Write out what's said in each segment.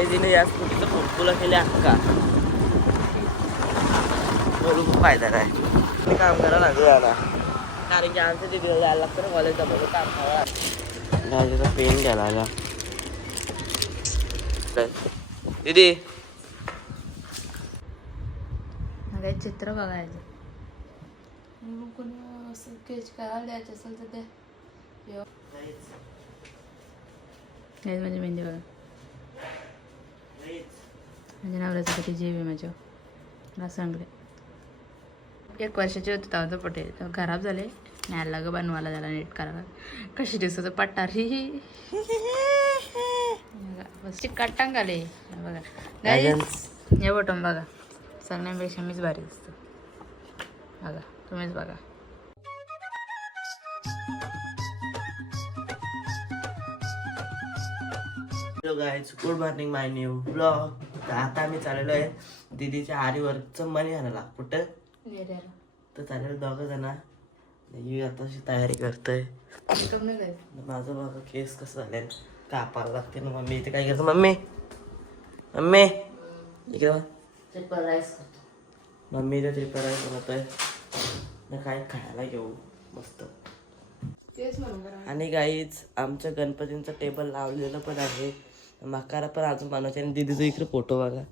काही दिने या स्कूटीचं फोटोला केले अक्का. बोलू खूप फायदा नाही मी काम करा लागू याला कारण की आमचं तिथे जायला लागतं ना कॉलेजला म्हणून काम लागतं. पेन घ्यायला आला. दीदी. काही चित्र बघायचं. कोणी स्केच करायला द्यायचं असेल तर द्या माझी मेहंदी बघा. माझ्या नवऱ्याचं कधी जीव माझ्या मला सांगले. एक वर्षाची होती तेव्हा तो पटेल खराब झाले. न्यायला ग बनवायला त्याला नीट करायला. कशी दिसत पट्टार ही बस. चिकट बघा. Guys, हे बटन बघा. सगळ्यांपेक्षा मीच भारी दिसतो. बघा तुम्हीच बघा. Hello guys good morning my new blog तर आता आम्ही चाललेलो आहे दीदीच्या आरीवरचं मनी आणायला कुठं? तर चालेल दोघं जण. यू आता अशी तयारी करतोय. माझं बघा केस कसं झालंय. कापायला लागते ना मम्मी. इथे काय करतो मम्मी? मम्मी? इकडे बघ. मम्मी इथे ट्रिपर राईस बनवतोय. ना काय खायला घेऊ. मस्त. आणि गाईच आमच्या गणपतींचं टेबल लावलेलं पण आहे. मकारा पण अजून बनवायचे आणि दीदीचा इकडे फोटो बघा.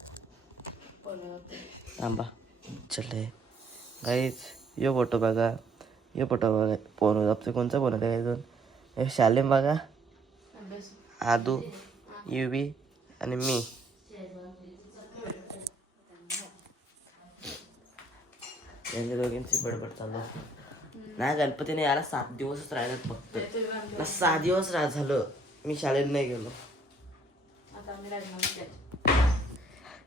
थांबा. चल. गाईच यो फोटो बघा. यो फोटो बघा. फोन आपलं कोणचा फोन होता अजून हे शालेम बघा. आदू युवी आणि मी. यांच्या दोघांची बडबड चालू नाही गणपतीने याला सात दिवसच राहिलेत फक्त. सात सहा दिवस राह झालं. मी शाळेत नाही गेलो.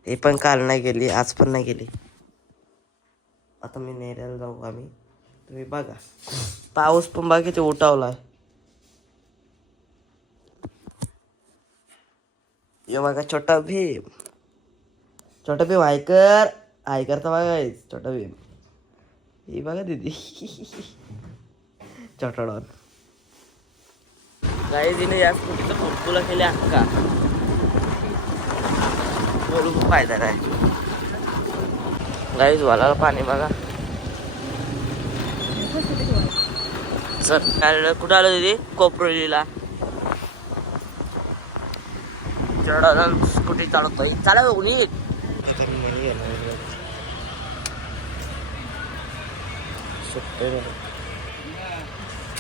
हे पण काल नाही गेली आज पण नाही गेली. आता मी नेऱ्याला जाऊ आम्ही. तुम्ही बघा. पाऊस पण बघा किती उठावला. ये बघा छोटा भीम. छोटा भीम आयकर. आयकर तर बघा छोटा भीम. ही बघा दीदी. छोटा डॉन. काही दिने या स्कूटीचा फोटोला केल्या अक्का बोलू खूप फायदा नाही गाईज वाला पाणी बघा. सर काय कुठं आलं दिदी? कोपरोलीला चढ स्कूटी चालवतोय. चालव नीट.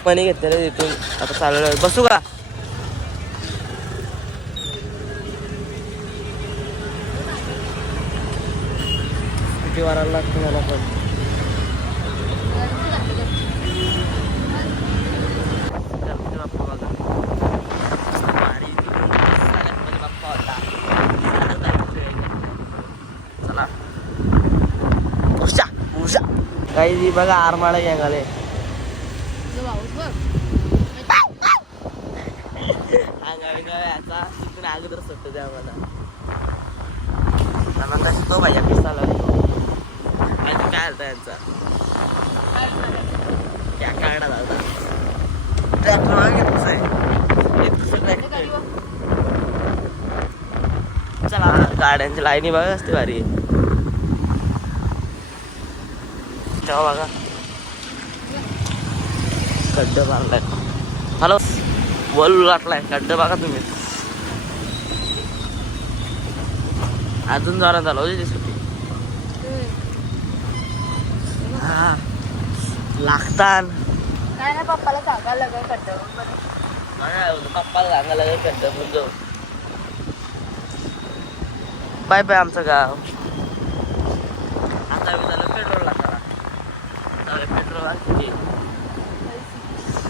पाणी घेतलेलं तिथून आता चाललं बसू का? वरती वारायला लागतं मला पण. चला. उषा काही बघा आरमाळा घ्याले अंगावी काय आता अगोदर सुट्ट द्या मला नंतर तो भाई पिस्ताला आणि काय आलता यांचा त्या काढा दादा ट्रॅक्टर मागे कसं आहे एक दुसरं ट्रॅक्टर चला गाड्यांच्या लाईनी बघा असते भारी तेव्हा बघा. खड्ड मारलाय हॅलो वल लाटलाय खड्ड बघा तुम्ही. अजून जोरात झालं होती ती सुट्टी हा लागतान. काय ना पप्पाला सांगायला लागेल पप्पाला सांगायला लागेल खड्ड म्हणजे बाय बाय आमचं गाव. आता मी झालं पेट्रोलला करा. आता पेट्रोल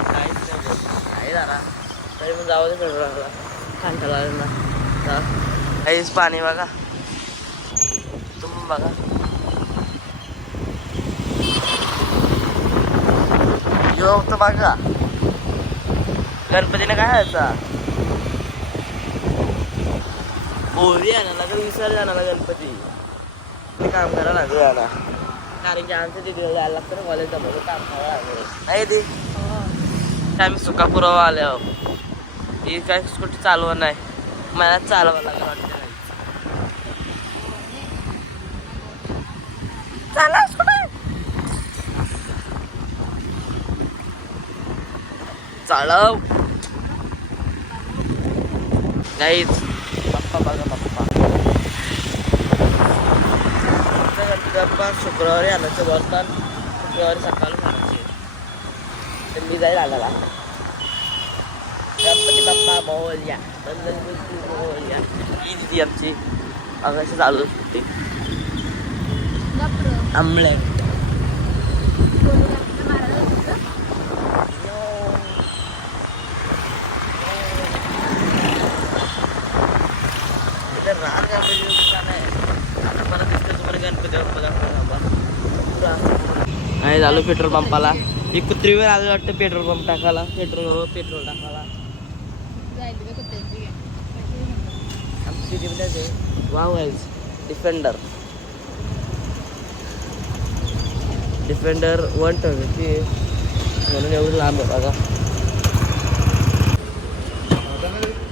काहीच नाही. आहे जरा. तरी पण जाऊ दे ना काहीच पाणी बघा. तुम्ही बघा. गवत बघा गणपतीने काय व्हायचा होळी आणायला तर विसर जाणार गणपती. काम करा लागलं. हो कारण की आमच्या तिथे जायला लागतं ना कॉलेजला काम करावं लागलं. नाही ते. आम्ही सुकापुरावा आले. आहो ही काय स्कूटी चालवं नाही. मला चालवा लागलं वाटतं. चला. कुठे चाळव काहीच पप्पा बघा पप्पा आमच्या गणपती बाप्पा शुक्रवारी आणायचं बोलतात शुक्रवारी सकाळी आणायचे तर मी जाईल आणायला गणपती बाप्पा मोल्या गणपती मोल्या ही दिदी आमची अगाशी चालू होती आंबळे इथं आता दिसतं तुम्हाला गणपती बाप्पा आणि झालो पेट्रोल पंपाला. ही कुत्रीवर आलं वाटतं पेट्रोल पंप टाकायला. पेट्रोल पेट्रोल टाकायला. आहे वाव वाईज डिफेंडर डिफेंडर वन ट्वेंटी म्हणून एवढं लांब आहे बघा.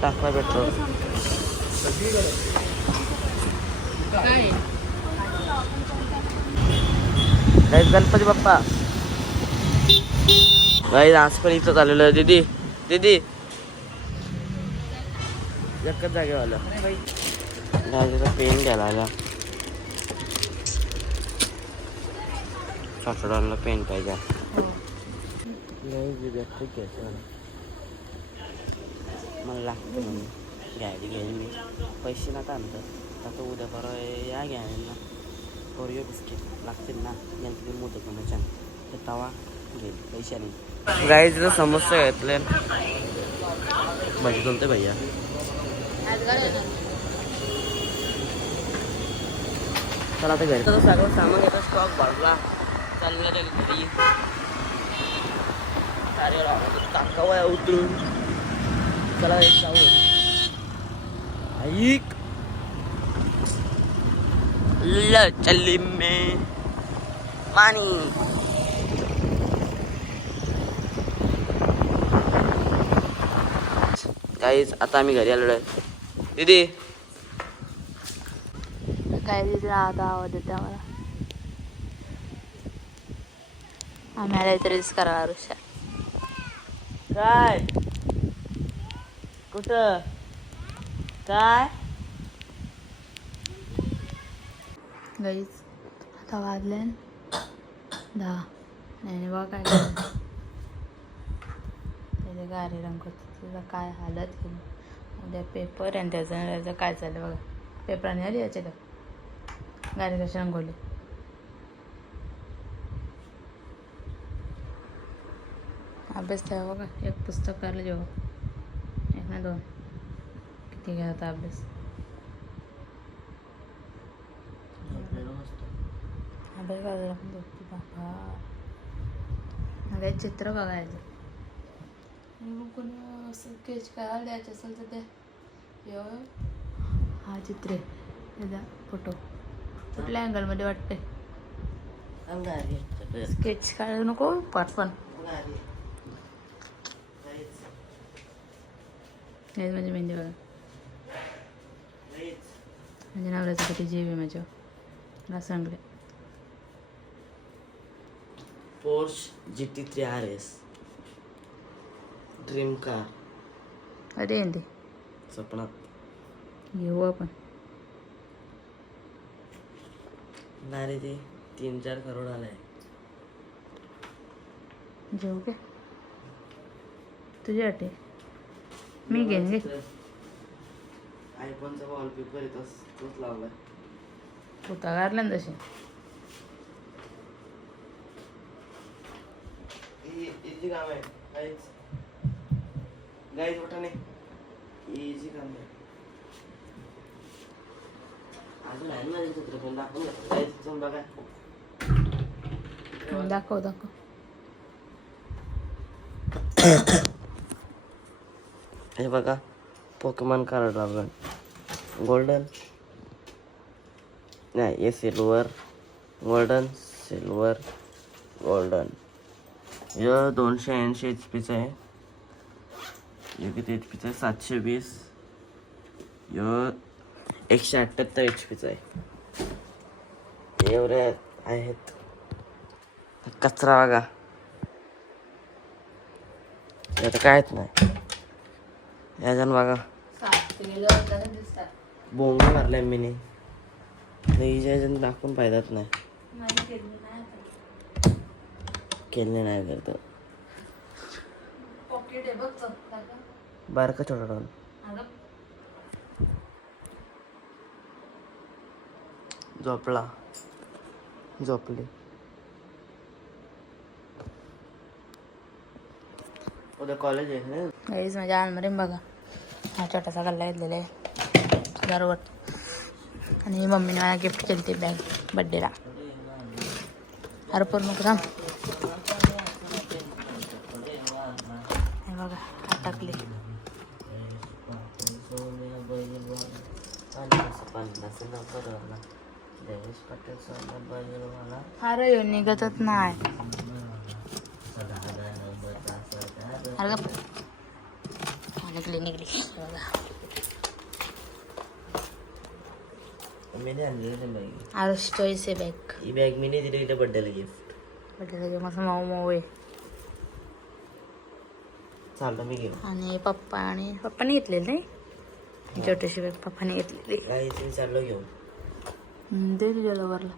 टाकला petrol. Guys Ganpati Bappa. Guys आज पण इथं चाललेलं आहे. दीदी दीदी. एकच जागे आलं गाईचा पेन घ्यायला आला. चॉकलेटवाला पेन पाहिजे. नाही जास्त घ्यायचं मला लागतं. म्हणून घ्यायला मी. पैसे नका आणतात. आता उद्या परवा या घ्यायला ना ओरिओ बिस्किट लागतील ना गणपती मोदक बनवायच्या तर तवा घेईल पैशाने गाईचं समस्या घेतले भाजी चलते भैया चला आता घरी तर सगळं सामान येतं स्टॉक भरला चाललं ते घरी अरे टाकावं उतरून चला एक जाऊ ऐक ल चल्ली मे। मानी। काहीच आता आम्ही घरी आलेलो आहे. दीदी. काय तिथे आता आवाज येते आम्हाला. आम्हाला तरीच करा ऋषा काय? कुठं? काय? गाईच आता वाजले दहा नाही बघा काय त्याचे गारे रंग तुझा काय हालत केली उद्या पेपर आणि त्याचं त्याचं काय चाललं बघा. पेपराने आली याच्यात. गारे कशी रंगवली. अभ्यास त्या बघा. एक पुस्तक करायला जेव्हा. एक ना दोन. किती घ्या आता अभ्यास? अभ्यास करायला लागून झोपते बाबा मला चित्र बघायचं. मग कोणी असं स्केच करायला द्यायचं असेल तर द्या यो हा चित्र आहे. त्याचा फोटो कुठल्या अँगलमध्ये वाटते अंगारी स्केच काढायला नको पाठ पण अंगारी काहीच हे माझी मेहंदी बघा. काहीच म्हणजे नवऱ्याचं कधी जीव आहे माझ्या मला सांगले Porsche G T three R S dream car ते स्वप्नात येऊ आपण. नाही रे ते तीन चार करोड आलाय. जेऊ काय तुझी वाटे मी घेईन घे आयफोनचा वॉलपेपर येतोच तोच लावलाय. होता गारला ना तशी. इझी काम आहे. काहीच गाईच मोठा नाही इझी काम आहे. अजून आहे ना दाखवून गाईच जाऊन बघा. दाखव दाखव. हे बघा पोकेमॉन कार्ड ड्रॅगन गोल्डन नाही हे सिल्वर गोल्डन सिल्वर गोल्डन हे दोनशे ऐंशी एच पीचं आहे. य किती एच पीचं आहे सातशे वीस. य एकशे अठ्ठ्याहत्तर एच पीचं आहे. एवढे आहेत. कचरा बघा. आता कायच नाही. याच्यानं बघा. बोंग मारलाय मीने. हिच्या ह्याच्यानं दाखवून फायदाच नाही. केले नाही करतो पॉकेट आहे बघ चौथा बारका छोटा अगं. झोपला. झोपली. उद्या कॉलेज आहे गाईज माझ्या आलमारीत बघा. हा छोटासा गल्ला घेतलेला आहे. दरवर आणि मम्मीने मला गिफ्ट केली ती बॅग बड्डेला अरे मग थांब हे बघा हात टाकले. अरे येऊन निघतच नाही. निघली निघली. हे आणलेली बॅग आरुष चॉईस आहे बॅग ही बॅग मी नाही दिली बड्डेला गिफ्ट बड्डेला घेऊन मस्त मऊ मऊ आहे. चाललं मी घेऊ आणि पप्पा आणि पप्पाने घेतलेली नाही? छोटीशी बॅग पप्पाने घेतलेली. काही मी चाललो घेऊ दे तुझ्या लवरला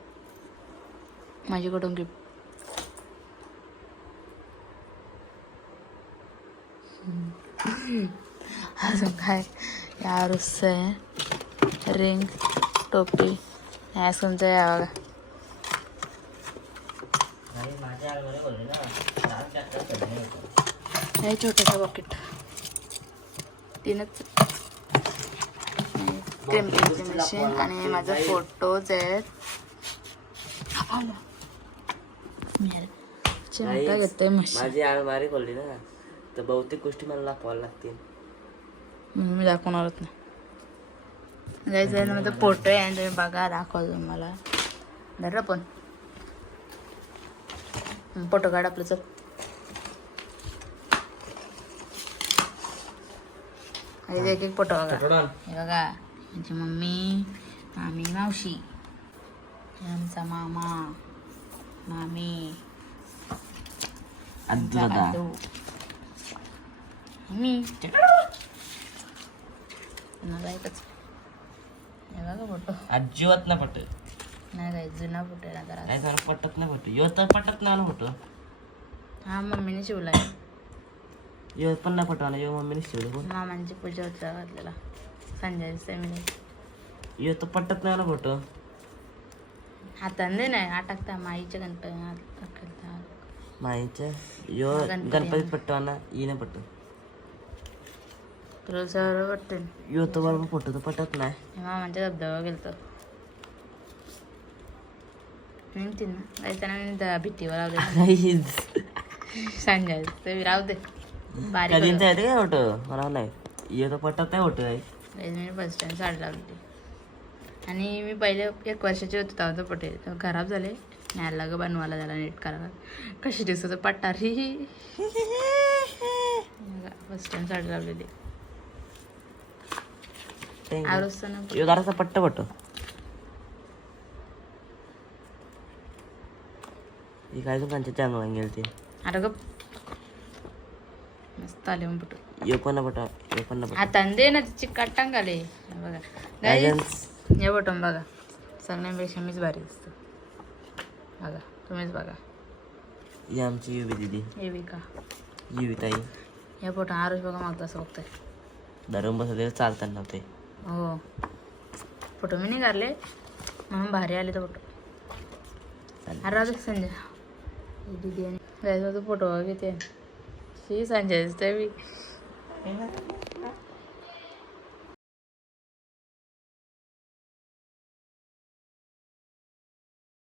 माझ्याकडून गिफ्ट अजून काय? या आरुसचं आहे रिंग टोपी या तुमचं या बघा. माझ्या आलमारी बोलले ना चार चक्कर चढले होते. हे छोटंसं बॉकेट तीनच क्रिम्पिंगची मशीन आणि माझे फोटोज आहेत. चिमटा घेते मशीन माझी आलमारी खोलली ना. तर बहुतेक गोष्टी मला दाखवायला लागतील. म्हणून मी दाखवणारच नाही. जायचं माझा फोटो आहे आणि तुम्ही बघा दाखवतो मला. धरलं पण. फोटो काढ आपलं चल. एक एक फोटो बघा. हे बघा माझी मम्मी मामी मावशी आमचा मामा मामी आदू. मी. एकच हे बघा फोटो. अजिबात ना पट नाही काय जुना फोटो आहे ना जरा. काय झालं पटत नाही फोटो. यो तर पटत नाही ना फोटो. हा मम्मीने शिवलाय. यो पण नाही पटवा ना यो मम्मीने शिवले पण मामांची पूजा होता घातलेला संजय सेमिनी यो तर पटत नाही ना फोटो. हाताने नाही अटकता माईच्या गणपती हात टाकता. माईच्या? यो गणपती. गणपतीत पटवा ना येणं पटतो तुला सर्व वाटते यो तर बरोबर फोटो तर पटत नाही. मामांच्या धबधबा गेलतो. निघतील ना जायचं मी भीतीवर लावले काहीच संजय ते राहू दे. बारीक कधीच आहे ते काय फोटो? मला नाही. यो तर पटत नाही फोटो आहे होतं. मी फर्स्ट टाइम साडी लावली आणि मी पहिले एक वर्षाची होते तेव्हा तो पटे तेव्हा खराब झाले. न्यायला ग बनवायला त्याला नीट करायला. कशी दिसत पटारी फर्स्ट टाइम साडी लावलेली ना यो जरासा पट्ट पटो. ही काय तू कांच्या चांगला गेल ते अरे ग मस्त आले मग पटा यो पण ना पटा हातान दे ना तिची काटांग आले. हे बघा. Guidance. हे बटन बघा. सगळ्यांपेक्षा मीच भारी दिसतो. बघा तुम्हीच बघा. ही आमची युवी दिदी. बी का? युवी ताई. हे फोटो आरुष बघा मागता असं बघतोय. धरून बसत चालताना नव्हते हो. फोटो मी काढले. म्हणून भारी आले तर फोटो अरे दे संजय दीदी आणि जायचा तो फोटो बघा किती आहे.